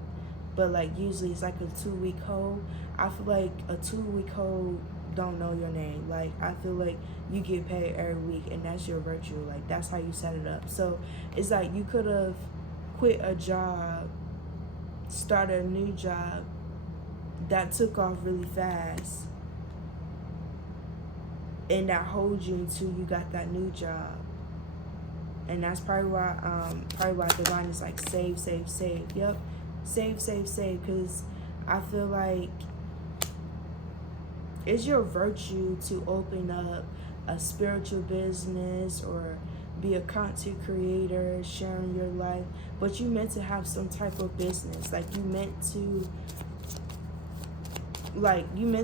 but like usually it's like a 2-week hold. I feel like a 2-week hold don't know your name. Like I feel like you get paid every week, and that's your virtue. Like that's how you set it up. So it's like you could have quit a job, started a new job that took off really fast, and that holds you until you got that new job. And that's probably why divine is like save, save, save. Yep, save, save, save. Because I feel like it's your virtue to open up a spiritual business or be a content creator, sharing your life. But you meant to have some type of business. Like you meant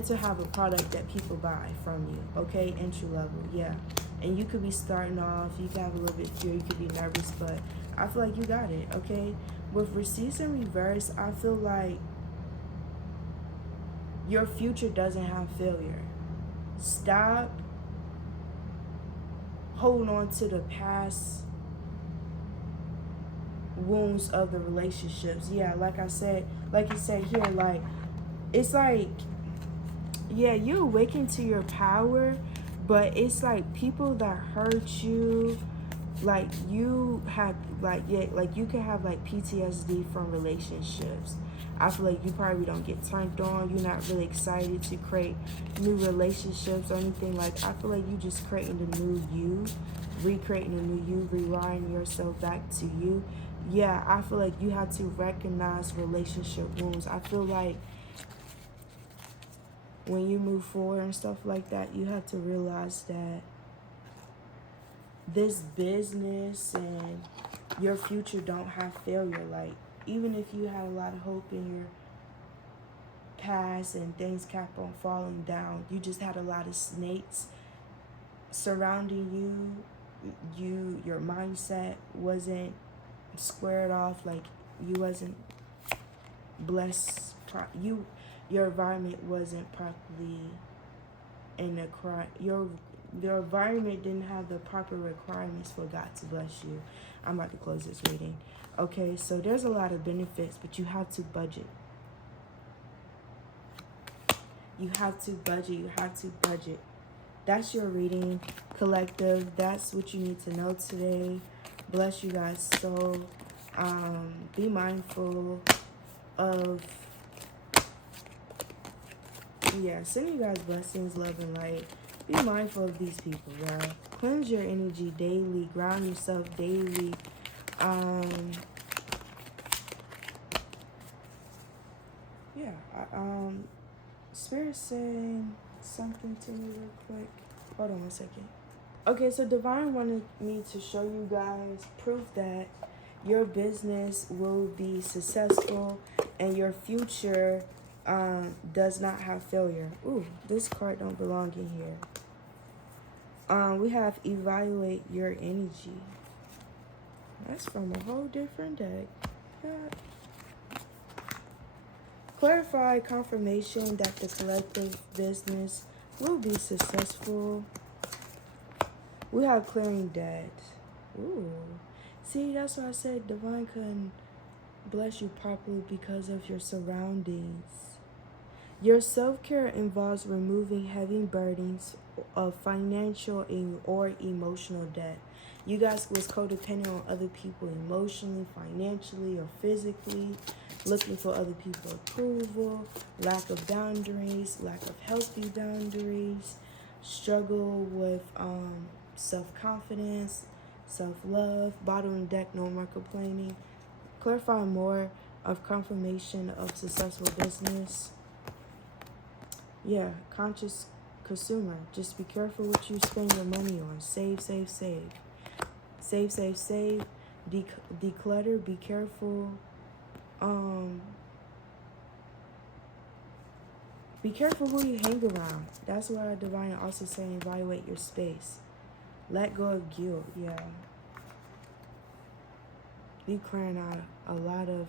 to have a product that people buy from you. Okay, entry level. Yeah. And you could be starting off, you could have a little bit of fear, you could be nervous, but I feel like you got it, okay? With receipts in reverse, I feel like your future doesn't have failure. Stop holding on to the past wounds of the relationships. Yeah, like I said, like you said here, like, it's like, yeah, you awaken to your power, but it's like people that hurt you, like you have, like, yeah, like you can have like PTSD from relationships. I feel like you probably don't get turned on. You're not really excited to create new relationships or anything. Like, I feel like you just creating the new you, recreating the new you, rewiring yourself back to you. Yeah, I feel like you have to recognize relationship wounds. I feel like when you move forward and stuff like that, you have to realize that this business and your future don't have failure. Like, even if you had a lot of hope in your past and things kept on falling down, you just had a lot of snakes surrounding you, your mindset wasn't squared off, like you wasn't blessed, your environment wasn't properly in your environment didn't have the proper requirements for God to bless you. I'm about to close this reading. Okay, so there's a lot of benefits, but you have to budget. You have to budget. That's your reading, collective. That's what you need to know today. Bless you guys. So be mindful of, send you guys blessings, love, and light. Be mindful of these people, y'all. Cleanse your energy daily. Ground yourself daily. Spirit saying something to me real quick. Hold on 1 second. Okay, so Divine wanted me to show you guys proof that your business will be successful and your future does not have failure. Ooh, this card don't belong in here. We have evaluate your energy. That's from a whole different deck. Yeah. Clarify confirmation that the collective business will be successful. We have clearing debt. Ooh. See, that's why I said Divine couldn't bless you properly because of your surroundings. Your self-care involves removing heavy burdens of financial or emotional debt. You guys was codependent on other people emotionally, financially, or physically, looking for other people's approval, lack of boundaries, lack of healthy boundaries, struggle with self-confidence, self-love, bottom deck, no more complaining. Clarify more of confirmation of successful business. Yeah, conscious consumer. Just be careful what you spend your money on. Save, save, save. Save, save, save. Declutter. Be careful. Be careful who you hang around. That's why Divine also saying evaluate your space. Let go of guilt. Yeah. You clearing out a lot of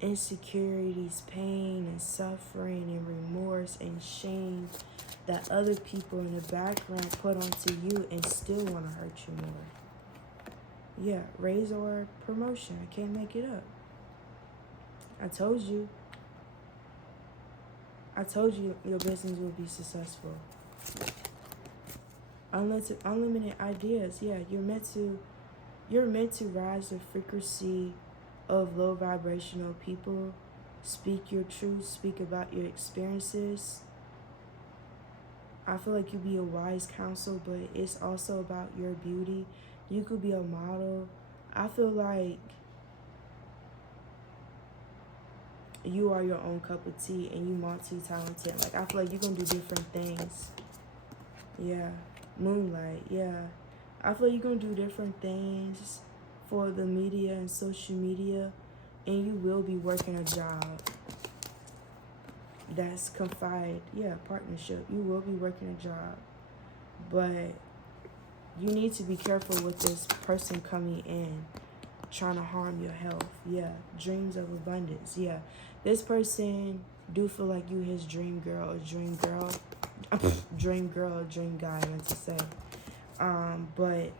insecurities, pain, and suffering, and remorse, and shame that other people in the background put onto you and still want to hurt you more. Yeah, raise or promotion. I can't make it up. I told you your business will be successful. Unlimited ideas. Yeah, you're meant to rise the frequency of low vibrational people. Speak your truth. Speak about your experiences. I feel like you'd be a wise counsel, but it's also about your beauty. You could be a model. I feel like you are your own cup of tea and you multi-talented. Like, I feel like you're going to do different things. Yeah. Moonlight. Yeah. I feel like you're going to do different things for the media and social media, and you will be working a job that's partnership. You will be working a job, but you need to be careful with this person coming in trying to harm your health. Yeah, dreams of abundance. Yeah, this person do feel like you his dream girl or dream girl, dream girl or dream guy, I meant to say. But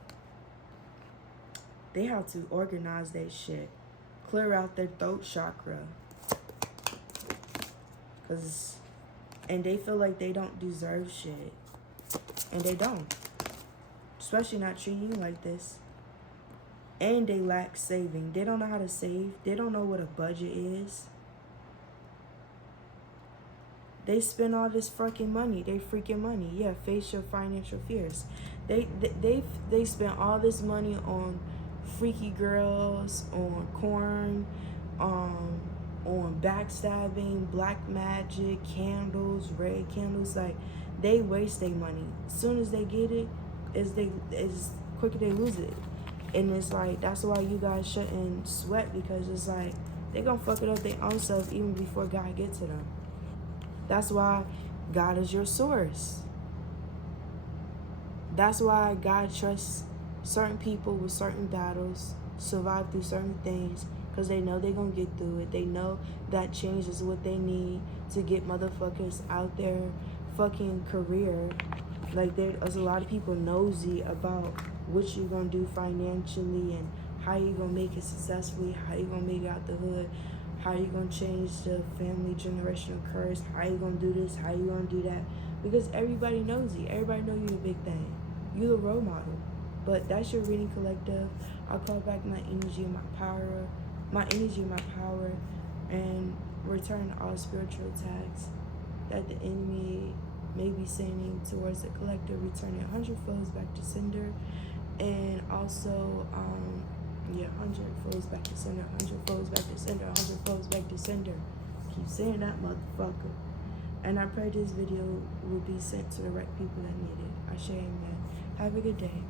they have to organize their shit, clear out their throat chakra, and they feel like they don't deserve shit, and they don't, especially not treating you like this. And they lack saving. They don't know how to save. They don't know what a budget is. They spend all this fucking money. They freaking money. Yeah, face your financial fears. They spend all this money on freaky girls, on corn, on backstabbing, black magic, candles, red candles. Like, they waste their money. As soon as they get it, as quicker they lose it. And it's like, that's why you guys shouldn't sweat, because it's like, they're gonna fuck it up their own self even before God gets to them. That's why God is your source. That's why God trusts certain people with certain battles, survive through certain things, because they know they're gonna get through it. They know that change is what they need to get motherfuckers out their fucking career. Like, there's a lot of people nosy about what you're gonna do financially and how you're gonna make it successfully, how you're gonna make it out the hood, how you're gonna change the family generational curse, how you gonna do this, how you gonna do that. Because everybody knows you. Everybody know you the big thing. You the role model. But that's your reading, collective. I'll call back my energy and my power, and return all spiritual attacks that the enemy may be sending towards the collective, returning 100 folds back to sender. And also, 100 folds back to sender, 100 folds back to sender, 100 folds back to sender. Keep saying that, motherfucker. And I pray this video will be sent to the right people that need it. I share, amen. Have a good day.